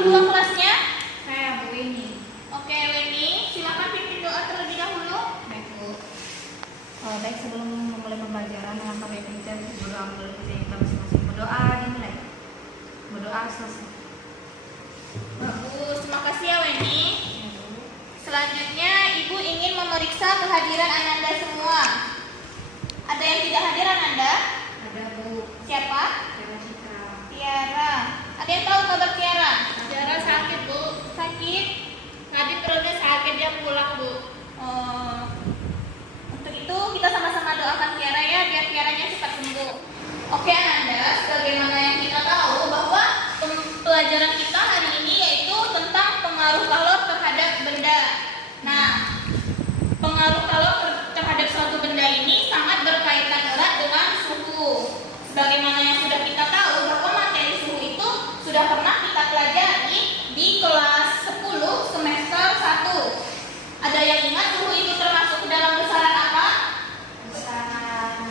kedua kelasnya? Saya Bu Weni. Oke, Weni, silakan pimpin doa terlebih dahulu. Baik Bu. Baik, sebelum memulai pembelajaran, mengapa kita berdoa menurut kita masing-masing. Berdoa dimulai. Berdoa selesai. Bagus, terima kasih ya Weni. Ya, Bu. Selanjutnya, Ibu ingin memeriksa kehadiran Ananda semua. Ada yang tidak hadir Ananda? Ada Bu. Siapa? Tiara Citra. Tiara. Ada yang tahu kabar Tiara? Tiara sakit Bu, Sakit? tadi perutnya sakit dia pulang Bu. Untuk itu kita sama-sama doakan Tiara ya, biar Tiaranya cepat sembuh. Oke Ananda, sebagaimana yang kita tahu bahwa pelajaran kita hari ini yaitu tentang pengaruh kalor terhadap benda. Nah, pengaruh kalor terhadap suatu benda ini sangat berkaitan erat dengan suhu. Sebagaimana yang sudah kita tahu bahwa materi suhu itu sudah pernah kita pelajari di kelas 10 semester 1. Ada yang ingat suhu itu termasuk dalam besaran apa? Besaran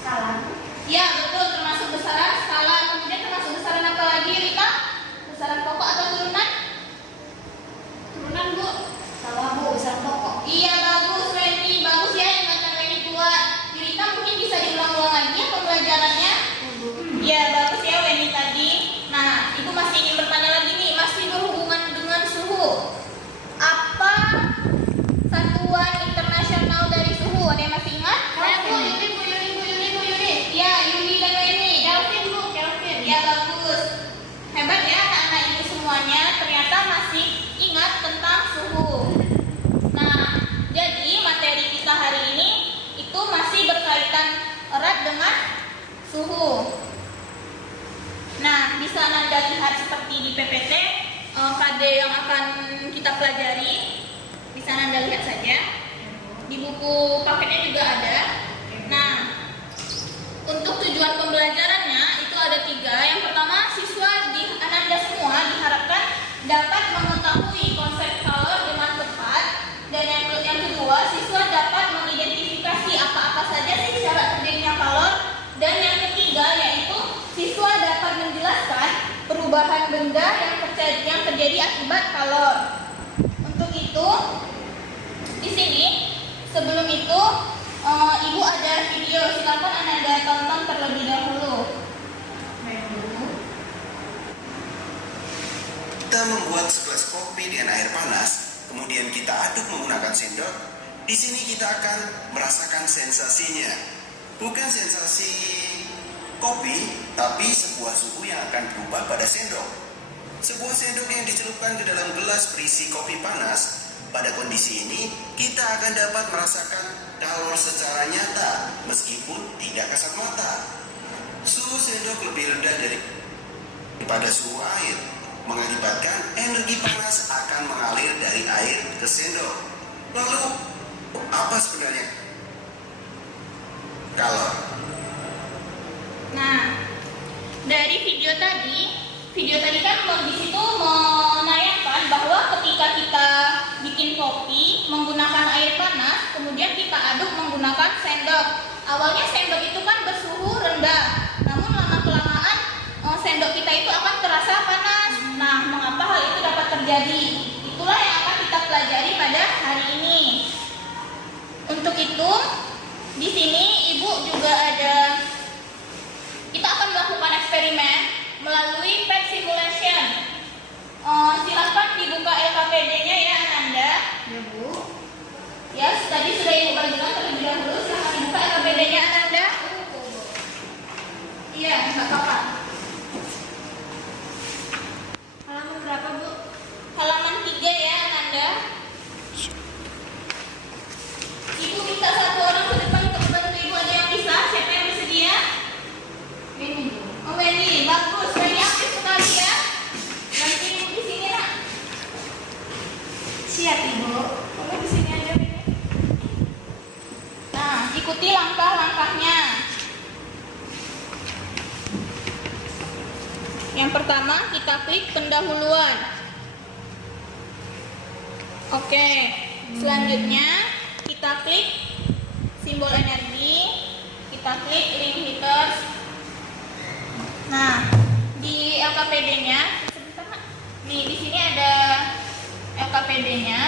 skala. Ya betul, termasuk besaran skala. Kemudian termasuk besaran apa lagi Rita? Besaran pokok atau turunan? Turunan Bu. Salah Bu, besaran pokok. Iya bagus Wendy, bagus ya ingatan Wendy kuat. Rita mungkin bisa diulang-ulang lagi ya pembelajarannya. Iya bagus ya Wendy tadi. Nah, Ibu masih ingin bertanya lagi nih, masih berhubungan dengan suhu. Apa satuan internasional dari suhu? Ada yang masih ingat? Saya Bu Yuli, Bu Yuli, Bu Yuli, Bu Yuli. Ya, Yuli dan Wendy. Kelvin Bu, Kelvin. Ya bagus. Hebat ya anak-anak ini semuanya ternyata masih ingat tentang suhu. Nah, jadi materi kita hari ini itu masih berkaitan erat dengan suhu. Nah, bisa Anda lihat seperti di PPT KD yang akan kita pelajari. Bisa Anda lihat saja. Di buku paketnya juga ada. Nah, untuk tujuan pembelajarannya itu ada 3. Yang pertama, siswa di Ananda semua diharapkan dapat mengetahui konsep kalor dengan tepat. Dan yang kedua, siswa dapat mengidentifikasi apa-apa saja sih syarat terjadinya kalor. Dan yang ketiga yaitu siswa dapat menjelaskan perubahan benda yang terjadi akibat kalor. Untuk itu, di sini sebelum itu Ibu ada video, silakan Anda tonton terlebih dahulu. Baik Bu. Kita membuat segelas kopi dengan air panas, kemudian kita aduk menggunakan sendok. Di sini kita akan merasakan sensasinya. Bukan sensasi kopi, tapi sebuah suhu yang akan berubah pada sendok. Sebuah sendok yang dicelupkan ke dalam gelas berisi kopi panas, pada kondisi ini kita akan dapat merasakan kalor secara nyata meskipun tidak kasat mata. Suhu sendok lebih rendah daripada suhu air, mengakibatkan energi panas akan mengalir dari air ke sendok. Lalu, apa sebenarnya kalor? Nah, dari video tadi kan di situ menayangkan bahwa ketika kita bikin kopi menggunakan air panas, kemudian kita aduk menggunakan sendok. Awalnya sendok itu kan bersuhu rendah, namun lama-kelamaan sendok kita itu akan terasa panas. Nah, mengapa hal itu dapat terjadi? Itulah yang akan kita pelajari pada hari ini. Untuk itu, di sini Ibu juga ada. Kita akan melakukan eksperimen melalui PET simulation. Silakan dibuka LKPD-nya ya Ananda. Ya Bu. Ya, tadi sudah Ibu bagikan terlebih dahulu. Silakan dibuka LKPD-nya Ananda. Iya, nggak apa-apa. Halaman berapa Bu? Halaman 3 ya Ananda. Ibu minta satu orang ke depan untuk membantu Ibu. Ada yang bisa? Siapa yang bersedia? Ini Bu. Oh Wendy, bagus. Wendy aktif sekali ya. Nanti Ibu di sini nak. Siap Ibu. Kamu di sini aja Wendy. Nah, ikuti langkah-langkahnya. Yang pertama kita klik pendahuluan. Oke, selanjutnya kita klik simbol energi, kita klik link heaters. Nah, di LKPD-nya Nih, di sini ada LKPD-nya.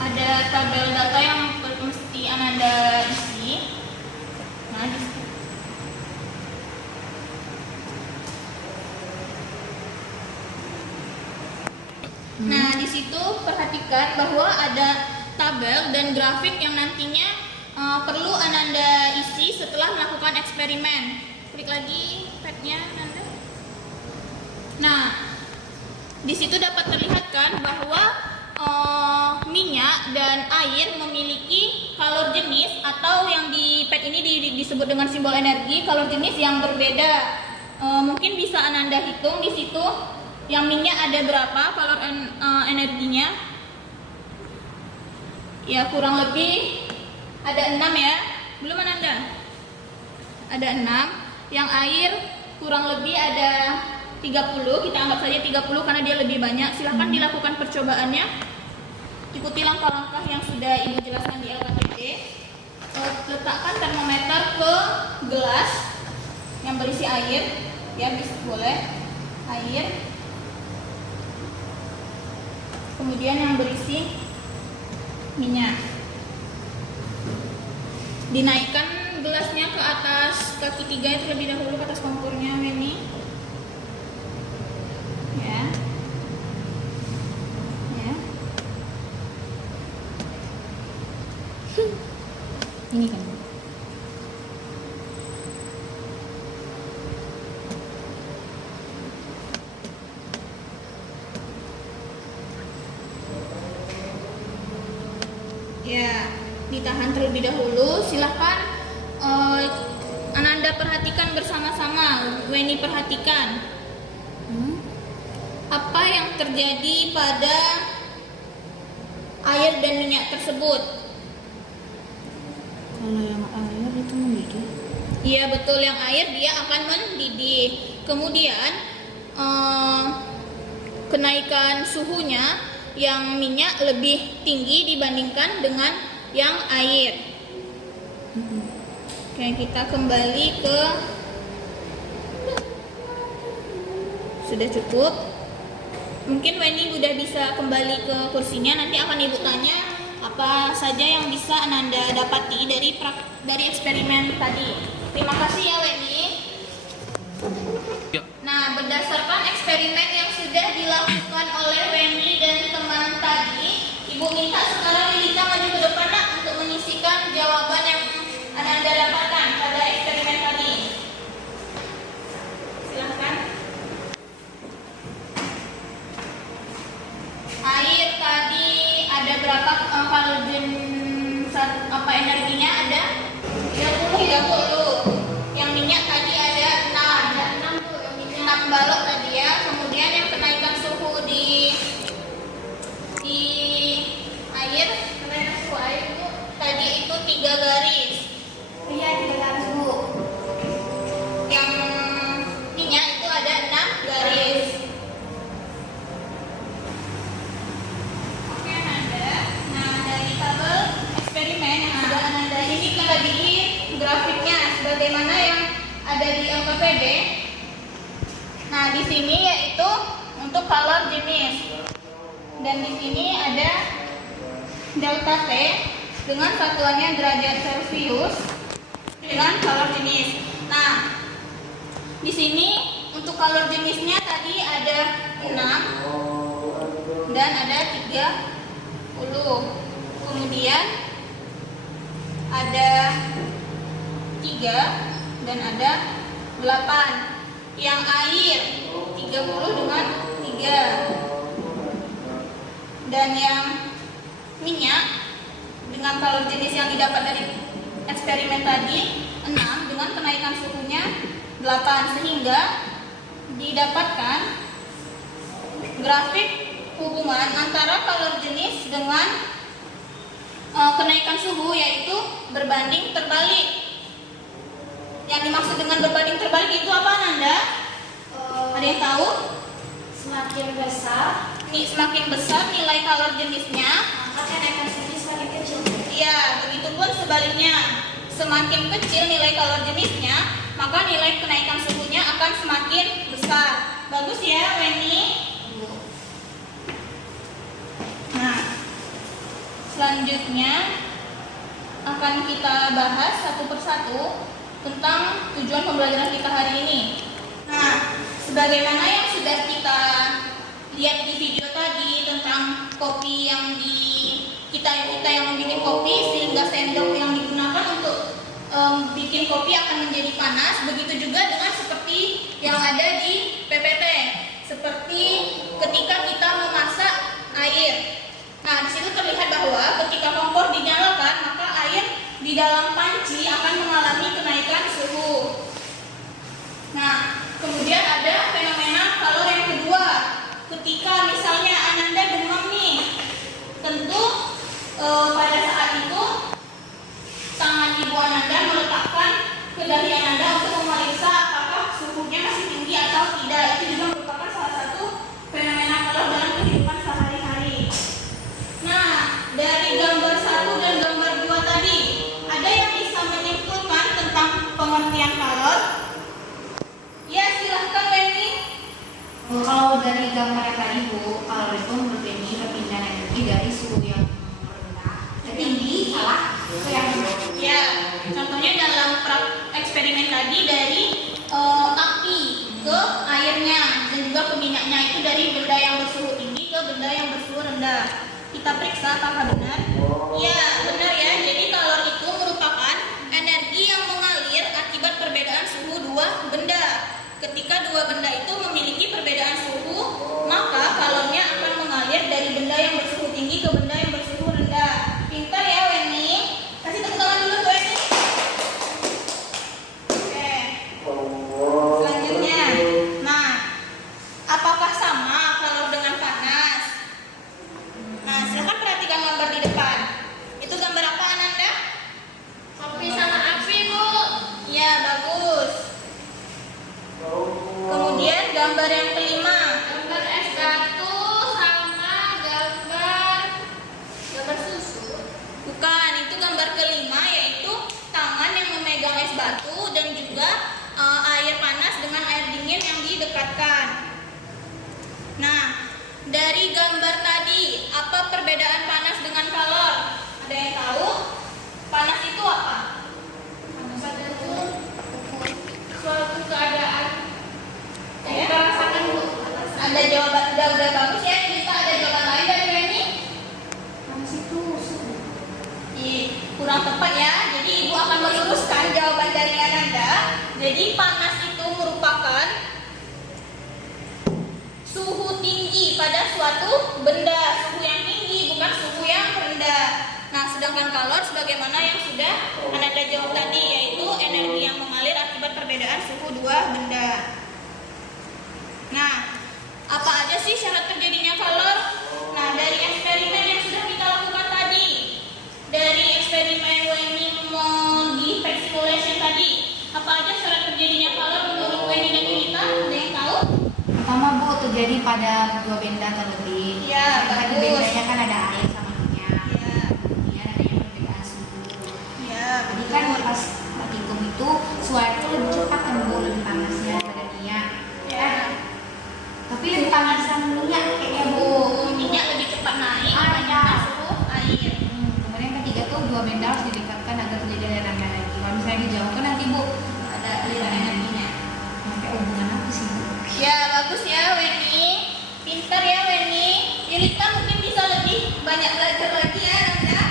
Ada tabel data yang mesti Ananda isi. Nah, di situ. Nah, di situ perhatikan bahwa ada tabel dan grafik yang nantinya perlu Ananda isi setelah melakukan eksperimen. Klik lagi padnya Ananda. Nah, di situ dapat terlihat kan bahwa minyak dan air memiliki kalor jenis atau yang di pad ini disebut dengan simbol energi, kalor jenis yang berbeda. Mungkin bisa Ananda hitung di situ. Yang minyak ada berapa kalor energinya? Ya, kurang lebih ada 6 ya. Belum Ananda? Ada 6. Yang air kurang lebih ada 30. Kita anggap saja 30 karena dia lebih banyak. Silahkan dilakukan percobaannya. Ikuti langkah-langkah yang sudah Ibu jelaskan di LKPD. Letakkan termometer ke gelas yang berisi air. Ya, bisa boleh. Air. Kemudian yang berisi minyak. Dinaikkan gelasnya ke atas kaki 3 terlebih dahulu, ke atas kompornya, Weni. Ya. Ya. Ini kan. Ya, ditahan terlebih dahulu. Silahkan Ananda perhatikan bersama-sama. Weni perhatikan apa yang terjadi pada air dan minyak tersebut. Kalau yang air itu mendidih. Iya betul, yang air dia akan mendidih. Kemudian kenaikan suhunya yang minyak lebih tinggi dibandingkan dengan yang air. Oke, kita kembali ke, sudah cukup. Mungkin Weni udah bisa kembali ke kursinya. Nanti akan Ibu tanya apa saja yang bisa Ananda dapati dari eksperimen tadi. Terima kasih ya Weni. Nah, berdasarkan eksperimen yang sudah dilakukan oleh Weni dan teman tadi, Ibu minta sekarang Lilita maju ke depan nak, untuk menyisikan jawaban yang Ananda dapatkan pada eksperimen tadi. Silahkan. Air tadi ada berapa halogen energinya? Ada 30. Yang minyak tadi ada 6. 6 balok tadi ya. Kemudian yang kenaikan suhu di air, kenaikan suhu air itu tadi itu 3 garis. Iya, 3 garis Bu. Yang minyak itu ada 6 garis. Oke Ananda. Nah, dari tabel eksperimen yang sudah Ananda ini kita bikin grafiknya sebagaimana yang ada di LKPD. Nah, di sini yaitu untuk kalor jenis. Dan di sini ada delta T dengan satuannya derajat Celcius dengan kalor jenis. Nah, di sini untuk kalor jenisnya tadi ada 6 dan ada 30. Kemudian ada 3 dan ada 8. Yang air 30 dengan 3. Dan yang minyak dengan kalor jenis yang didapat dari eksperimen tadi 6 dengan kenaikan suhunya 8, sehingga didapatkan grafik hubungan antara kalor jenis dengan kenaikan suhu, yaitu berbanding terbalik. Yang dimaksud dengan berbanding terbalik itu apa Nanda? Ada yang tahu? Semakin besar, Semakin besar nilai kalor jenisnya, maka kenaikan suhu semakin kecil. iya, begitupun sebaliknya. semakin kecil nilai kalor jenisnya, maka nilai kenaikan suhunya akan semakin besar. Bagus ya, Weni? Nah, selanjutnya akan kita bahas satu persatu tentang tujuan pembelajaran kita hari ini. Nah, sebagaimana yang sudah kita lihat di video tadi tentang kopi yang kita yang membuat kopi, sehingga sendok yang digunakan untuk bikin kopi akan menjadi panas. Begitu juga dengan seperti yang ada di PPT, seperti ketika kita memasak air. Nah, di situ terlihat bahwa ketika kompor dinyalakan, maka air di dalam panci akan mengalami kenaikan suhu. Nah, kemudian ada fenomena kalor yang kedua. Ketika misalnya Ananda demam nih, tentu pada saat itu tangan ibu Ananda meletakkan ke dahi Ananda untuk memeriksa apakah suhunya masih tinggi atau tidak. Itu juga merupakan salah satu fenomena kalor dalam kehidupan sehari-hari. Nah, dari gambar 1 dan gambar 2 tadi, ada yang bisa menyimpulkan tentang pengertian kalor? Ya, silahkan Weni. Kalau dari gambar yang tadi Bu, kalor itu menurut Benny perpindahan energi dari suhu yang rendah ke tinggi, salah, ke yang Ya, contohnya dalam eksperimen tadi dari api ke airnya dan juga ke minyaknya, itu dari benda yang bersuhu tinggi ke benda yang bersuhu rendah. Kita periksa apakah benar. Ya, benar ya. Jadi kalor itu merupakan energi yang mengalir akibat perbedaan suhu dua benda. Ketika dua benda itu memiliki perbedaan suhu, maka kalornya akan mengalir dari benda yang bersuhu tinggi ke benda yang bersuhu rendah. Pintar ya, Weni. Kasih tepuk tangan dulu tuh, Weni. Oke. Selanjutnya, nah, apakah sama kalor dengan panas? Nah, silakan perhatikan gambar di depan. Itu gambar apa, Ananda? Kopi sama api, Bu. Ya, bagus. Kemudian gambar yang kelima. Gambar es batu sama gambar susu. Bukan, itu gambar kelima, yaitu tangan yang memegang es batu dan juga air panas dengan air dingin yang didekatkan. Nah, dari gambar tadi, apa perbedaan panas dengan kalor? Ada yang tahu? Panas itu apa? Panas itu suatu keadaan yang Ya. kita rasakan, Bu. Ada jawaban, udah bagus ya. Kita ada jawaban lain dari Reni? panas itu suhu. Kurang tepat ya. Jadi ibu akan meluruskan jawaban dari Ananda. Jadi panas itu merupakan suhu tinggi pada suatu benda, suhu yang tinggi bukan suhu yang rendah. Nah, sedangkan kalor sebagaimana yang sudah Ananda jawab tadi, yaitu energi yang mengalir akibat perbedaan suhu dua benda. Nah, apa aja sih syarat terjadinya kalor? Nah, dari eksperimen yang sudah kita lakukan tadi, dari eksperimen Weni di Pack Simulation tadi, apa aja syarat terjadinya kalor menurut Weni dan Yulita? Ada yang tahu? Pertama Bu, terjadi pada dua benda terlebih. Ya, Satu bagus. bendanya kan ada air sama minyak. Ya, Kemudian adanya perbedaan suhu. ya, Tadi kan pas batikung itu suara itu lebih cepat kan Bu, lebih panasnya daripada minyak. ya. Tapi lebih panasan minyak kayaknya Bu. Minyak lebih cepat naik Ah, dibandingkan ya. suhu air. Kemudian yang ketiga tuh dua benda harus didekatkan agar terjadi aliran energi. Kalau misalnya dijauhkan nanti Bu ada aliran energinya. Pakai hubungan apa sih Bu? Ya, bagus ya Weni. Pintar ya Weni. Yulita mungkin bisa lebih banyak belajar lagi ya Nanda.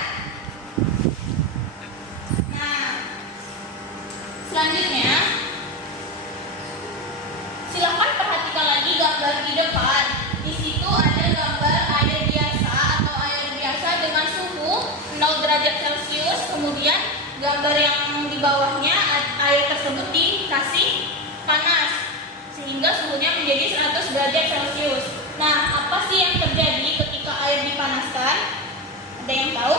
Nah, selanjutnya silakan perhatikan lagi gambar di depan. Di situ ada gambar air biasa atau air biasa dengan suhu 0 derajat Celcius. Kemudian gambar yang di bawahnya air tersebut dikasih panas sehingga suhunya menjadi 100 derajat Celcius. Nah, apa sih yang terjadi ketika air dipanaskan? Ada yang tahu?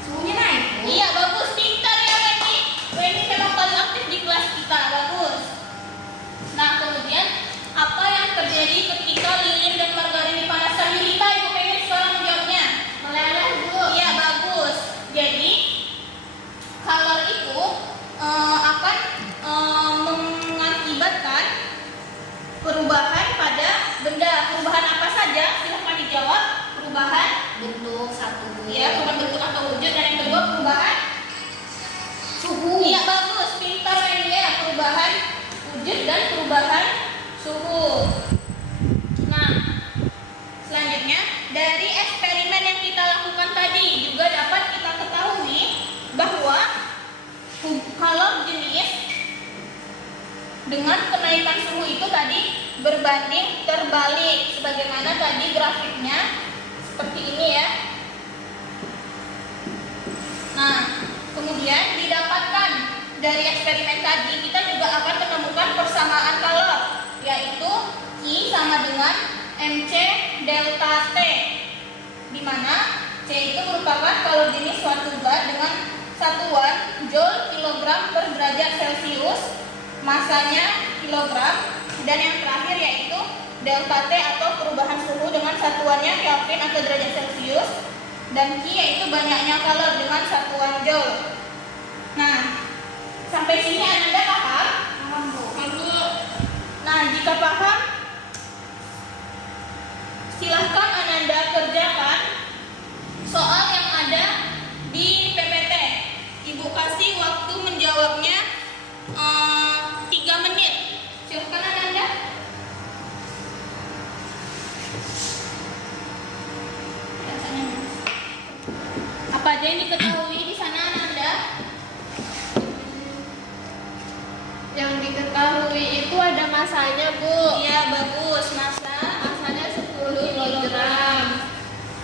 Suhunya naik Bu. Iya, bagus, pintar ya Weni. Weni memang paling aktif di kelas kita, bagus. Nah, kemudian apa yang terjadi ketika lilin dan margarin dipanaskan? Yulita, ibu pengen sekarang menjawabnya. Meleleh, Bu. Iya, bagus. Jadi kalor itu ya, perubahan bentuk atau wujud. Dan yang kedua perubahan suhu. Iya bagus, pintar ini ya, perubahan wujud dan perubahan suhu. Nah, selanjutnya dari eksperimen yang kita lakukan tadi juga dapat kita ketahui bahwa kalau jenis dengan kenaikan suhu itu tadi berbanding terbalik, sebagaimana tadi grafiknya seperti ini ya. Nah, kemudian didapatkan dari eksperimen tadi kita juga akan menemukan persamaan kalor, yaitu I sama dengan MC delta T, di mana C itu merupakan kalor jenis suatu zat dengan satuan Joule kilogram per derajat Celcius, masanya kilogram, dan yang terakhir yaitu delta T atau perubahan suhu dengan satuannya Kelvin atau derajat Celcius, dan Q yaitu banyaknya kalor dengan satuan Joule. Nah, sampai sini Anda paham? Paham, Bu. Nah, jika paham, silahkan Ananda kerjakan soal yang ada di PPT. Ibu kasih waktu menjawabnya 3 menit. Silahkan Ananda. Apa aja yang diketahui di sana Ananda? Yang diketahui itu ada masanya, Bu. Iya, bagus. Masanya 10 kilogram.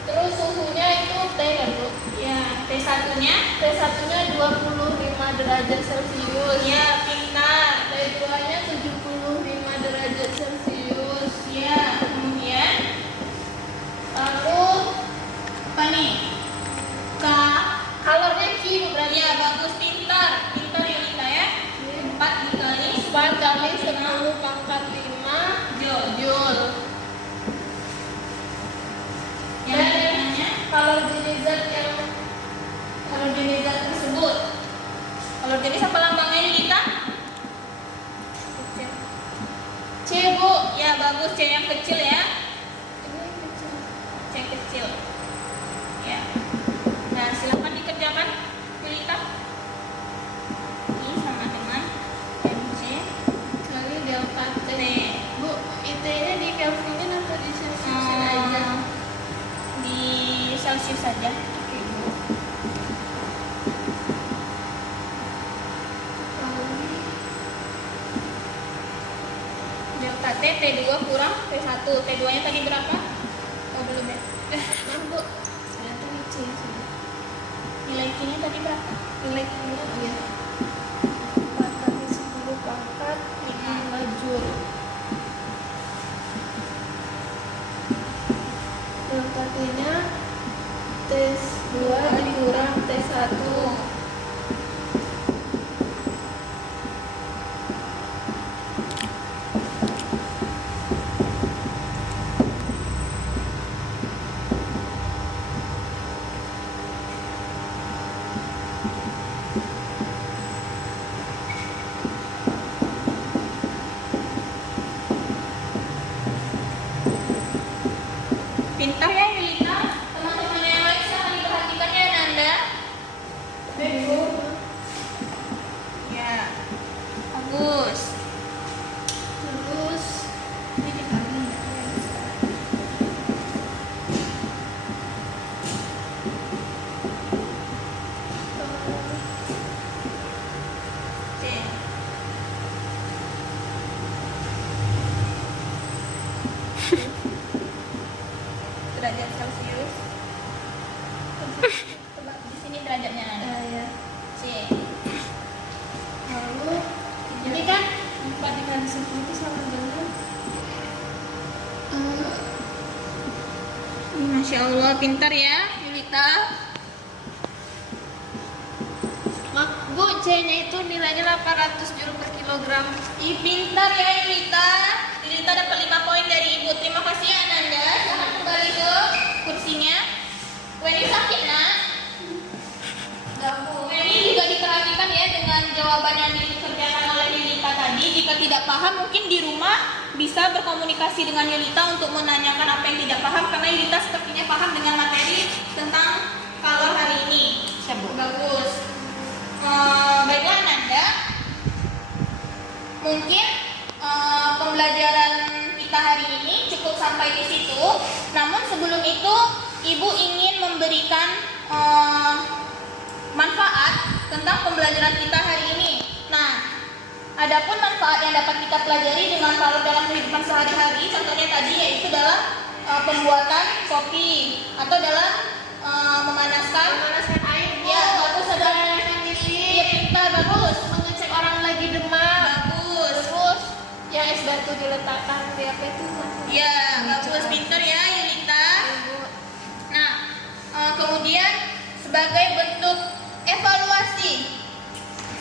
Terus suhunya itu T kan, Bu? Ya, T1-nya? T1-nya 25 derajat Celcius. Ya, pintar. T2-nya 75 derajat Celcius. Ya, kemudian Lalu apa nih? kalornya Q, Bu, berarti. Ya, bagus, pintar. Pintar Yulita ya. 4 dikali 4 kali 10 pangkat 5 Joule. Yang lainnya Kalor jenis zat yang kalau jenis zat tersebut. Kalau jenis apa lambangnya Yulita? C, Bu. Ya, bagus, C yang kecil ya. Ini kecil. C kecil. Ya. Nah, silakan dikerjakan Yulita. I sama dengan MC Kali delta T. T. Bu, IT-nya di Kelvinin atau di Celsius aja? Di Celsius saja. Oke, Bu. Delta T, T2 kurang T1. T2-nya tadi berapa? Oh, belum ya. Nah, Bu. Saya tadi C. Nilai Q-nya tadi berapa? Nilai Q-nya iya. 4 kali 10 pangkat 5 Joule. Delta T-nya T2 dikurang T1. Pintar ya Yulita. Teman-teman yang lain silahkan diperhatikan ya Nanda. Ya, bagus. Terus Ini dibagi enggak? C. Derajat Celcius. Di sini derajatnya Nanda. ya. C. Lalu ini kan 4 dikali 10 itu sama dengan Masya Allah, pintar ya Yulita. Bu, C-nya itu nilainya 800 Joule per kilogram. Ih, pintar ya Yulita. Yulita dapat 5 poin dari Ibu. Terima kasih ya Nanda. Silahkan kembali ke kursinya. Weni sakit nak? Weni juga diperhatikan ya dengan jawaban yang dikerjakan oleh Yulita tadi. Jika tidak paham mungkin di rumah bisa berkomunikasi dengan Yulita untuk menanyakan apa yang tidak paham, karena Yulita sepertinya paham dengan materi tentang kalor hari ini. Siap, Bu. Bagus. Baiklah Ananda, mungkin pembelajaran kita hari ini cukup sampai di situ. Namun sebelum itu, Ibu ingin memberikan manfaat tentang pembelajaran kita hari ini. Nah, adapun manfaat yang dapat kita pelajari dengan kalor dalam kehidupan sehari-hari, contohnya tadi yaitu dalam pembuatan kopi atau dalam memanaskan air, Bu. ya, bagus, ada Menanyakan diri. iya, pintar, bagus, Mengecek orang lagi demam. bagus, Terus yang es batu diletakkan di apa itu? ya, bagus, pintar ya Yulita. Ibu. Nah, kemudian sebagai bentuk evaluasi,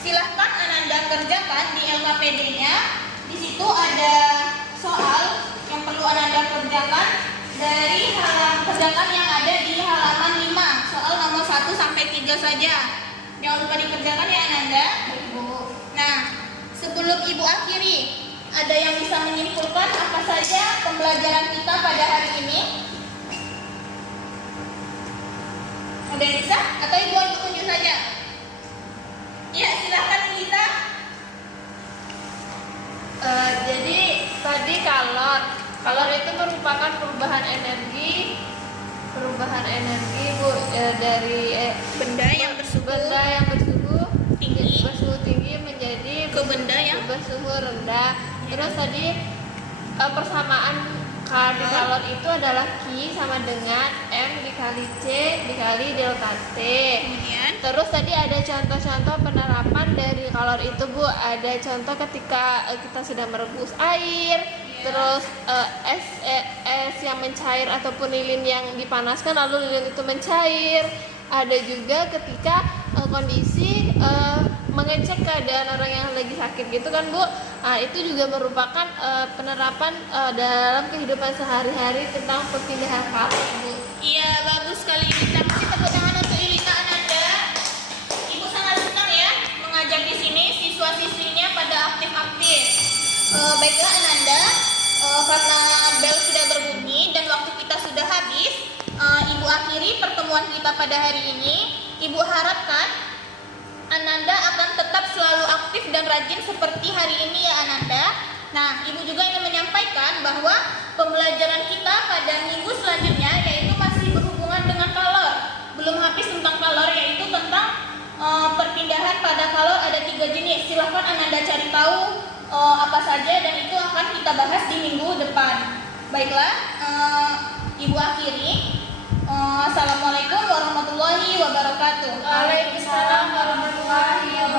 silahkan Ananda kerjakan di LKPD-nya. Di situ ada soal yang perlu Ananda kerjakan dari kerjakan yang ada di halaman 5, soal nomor 1 sampai 3 saja. Jangan lupa dikerjakan ya Ananda. Nah, sebelum Ibu akhiri, ada yang bisa menyimpulkan apa saja pembelajaran kita pada hari ini? Ada yang bisa? Atau Ibu unjuk saja? Ya, silakan Lita. Jadi tadi kalor itu merupakan perubahan energi Bu, dari Benda yang benda yang bersuhu tinggi menjadi ke benda yang bersuhu rendah. Terus tadi persamaan di kalor itu adalah Q sama dengan M dikali C dikali delta T. kemudian Terus tadi ada contoh-contoh penerapan dari kalor itu Bu. Ada contoh ketika kita sedang merebus air, terus es yang mencair ataupun lilin yang dipanaskan lalu lilin itu mencair. Ada juga ketika kondisi mengecek keadaan orang yang lagi sakit gitu kan Bu. Itu juga merupakan penerapan dalam kehidupan sehari-hari tentang perpindahan kalor Bu. iya, bagus sekali Lita. Kasih tepuk tangan untuk Lita Ananda. Ibu sangat senang ya mengajak di sini siswa-siswinya pada aktif-aktif. Baiklah Ananda, karena bel sudah berbunyi dan waktu kita sudah habis, Ibu akhiri pertemuan kita pada hari ini. Ibu harapkan Ananda akan tetap selalu aktif dan rajin seperti hari ini ya Ananda. Nah, Ibu juga ingin menyampaikan bahwa pembelajaran kita pada minggu selanjutnya yaitu masih berhubungan dengan kalor. Belum habis tentang kalor, yaitu tentang perpindahan pada kalor ada 3 jenis. Silahkan Ananda cari tahu apa saja dan itu akan kita bahas di minggu depan. Baiklah, Ibu akhiri. Assalamualaikum warahmatullahi wabarakatuh. Waalaikumsalam warahmatullahi wabarakatuh.